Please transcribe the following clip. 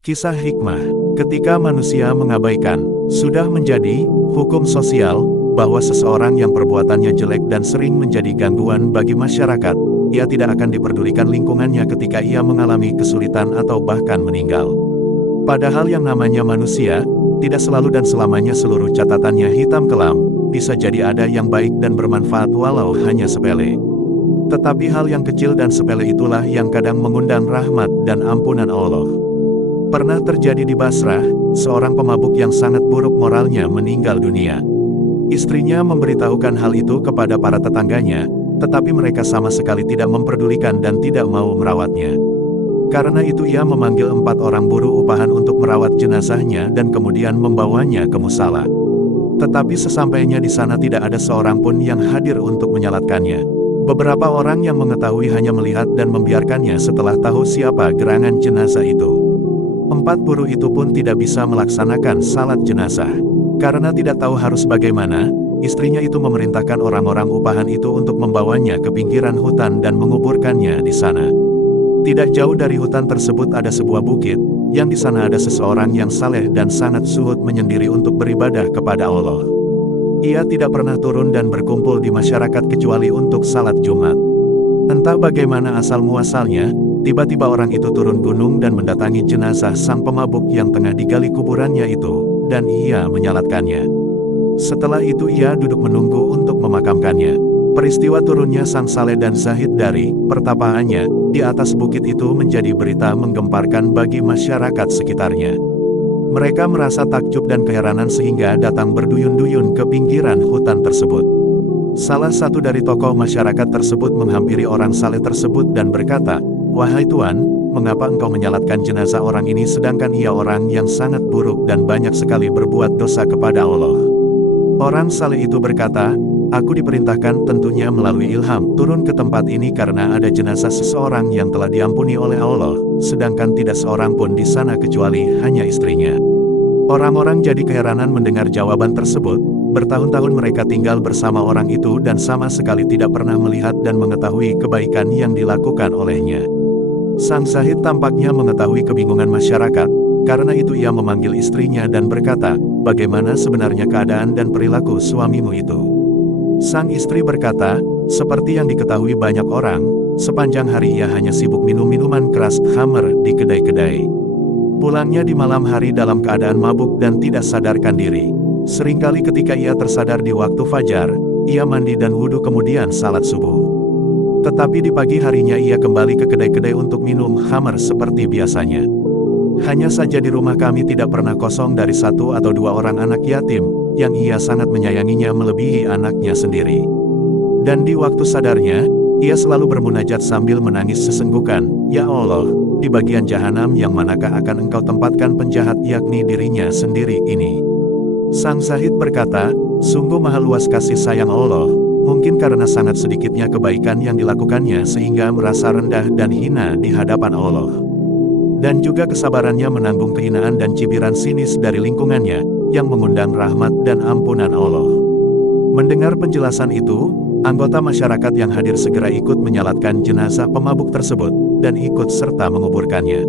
Kisah hikmah, ketika manusia mengabaikan, sudah menjadi hukum sosial, bahwa seseorang yang perbuatannya jelek dan sering menjadi gangguan bagi masyarakat, ia tidak akan diperdulikan lingkungannya ketika ia mengalami kesulitan atau bahkan meninggal. Padahal yang namanya manusia, tidak selalu dan selamanya seluruh catatannya hitam kelam, bisa jadi ada yang baik dan bermanfaat walau hanya sepele. Tetapi hal yang kecil dan sepele itulah yang kadang mengundang rahmat dan ampunan Allah. Pernah terjadi di Basrah, seorang pemabuk yang sangat buruk moralnya meninggal dunia. Istrinya memberitahukan hal itu kepada para tetangganya, tetapi mereka sama sekali tidak memperdulikan dan tidak mau merawatnya. Karena itu ia memanggil 4 orang buruh upahan untuk merawat jenazahnya dan kemudian membawanya ke musala. Tetapi sesampainya di sana tidak ada seorang pun yang hadir untuk menyalatkannya. Beberapa orang yang mengetahui hanya melihat dan membiarkannya setelah tahu siapa gerangan jenazah itu. 4 buruh itu pun tidak bisa melaksanakan salat jenazah. Karena tidak tahu harus bagaimana, istrinya itu memerintahkan orang-orang upahan itu untuk membawanya ke pinggiran hutan dan menguburkannya di sana. Tidak jauh dari hutan tersebut ada sebuah bukit, yang di sana ada seseorang yang saleh dan sangat zuhud menyendiri untuk beribadah kepada Allah. Ia tidak pernah turun dan berkumpul di masyarakat kecuali untuk salat Jumat. Entah bagaimana asal-muasalnya, tiba-tiba orang itu turun gunung dan mendatangi jenazah sang pemabuk yang tengah digali kuburannya itu, dan ia menyalatkannya. Setelah itu ia duduk menunggu untuk memakamkannya. Peristiwa turunnya sang saleh dan zahid dari pertapaannya di atas bukit itu menjadi berita menggemparkan bagi masyarakat sekitarnya. Mereka merasa takjub dan keheranan sehingga datang berduyun-duyun ke pinggiran hutan tersebut. Salah satu dari tokoh masyarakat tersebut menghampiri orang saleh tersebut dan berkata, "Wahai Tuan, mengapa engkau menyalatkan jenazah orang ini sedangkan ia orang yang sangat buruk dan banyak sekali berbuat dosa kepada Allah?" Orang saleh itu berkata, "Aku diperintahkan tentunya melalui ilham turun ke tempat ini karena ada jenazah seseorang yang telah diampuni oleh Allah, sedangkan tidak seorang pun di sana kecuali hanya istrinya." Orang-orang jadi keheranan mendengar jawaban tersebut. Bertahun-tahun mereka tinggal bersama orang itu dan sama sekali tidak pernah melihat dan mengetahui kebaikan yang dilakukan olehnya. Sang zahid tampaknya mengetahui kebingungan masyarakat, karena itu ia memanggil istrinya dan berkata, "Bagaimana sebenarnya keadaan dan perilaku suamimu itu?" Sang istri berkata, "Seperti yang diketahui banyak orang, sepanjang hari ia hanya sibuk minum minuman keras khamr di kedai-kedai. Pulangnya di malam hari dalam keadaan mabuk dan tidak sadarkan diri. Seringkali ketika ia tersadar di waktu fajar, ia mandi dan wudhu kemudian salat subuh. Tetapi di pagi harinya ia kembali ke kedai-kedai untuk minum khamr seperti biasanya. Hanya saja di rumah kami tidak pernah kosong dari 1 atau 2 orang anak yatim, yang ia sangat menyayanginya melebihi anaknya sendiri. Dan di waktu sadarnya, ia selalu bermunajat sambil menangis sesenggukan, 'Ya Allah, di bagian jahanam yang manakah akan engkau tempatkan penjahat yakni dirinya sendiri ini?' Sang zahid berkata, 'Sungguh maha luas kasih sayang Allah, mungkin karena sangat sedikitnya kebaikan yang dilakukannya sehingga merasa rendah dan hina di hadapan Allah. Dan juga kesabarannya menanggung kehinaan dan cibiran sinis dari lingkungannya, yang mengundang rahmat dan ampunan Allah.' Mendengar penjelasan itu, anggota masyarakat yang hadir segera ikut menyalatkan jenazah pemabuk tersebut, dan ikut serta menguburkannya.